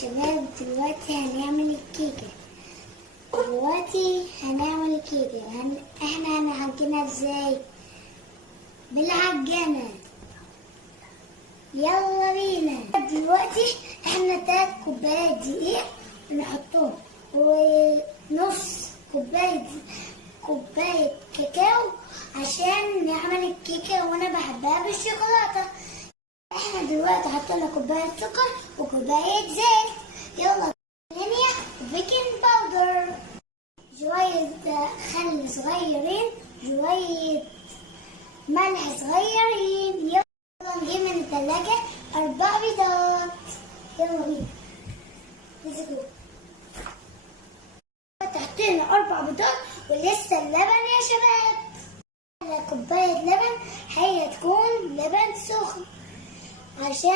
شباب، دلوقتي هنعمل الكيكة. احنا هنعجنها ازاي؟ بالعجانة. يلا بينا. دلوقتي احنا 3 كوبايات دقيق بنحطهم، ونص كوباية كاكاو عشان نعمل الكيكة، وانا بحبها بالشوكولاتة. احنا دلوقتي حطينا كوباية سكر وكوباية زيت. يلا فانيليا وبيكنج باودر، شوية خل صغيرين، شوية ملح صغيرين. يلا نجيب من الثلاجة 4 بيضات. يلا بينا نزيدهم. حطينا 4 بيضات ولسه اللبن يا شباب. على كوباية لبن هي تكون لبن سخن عشان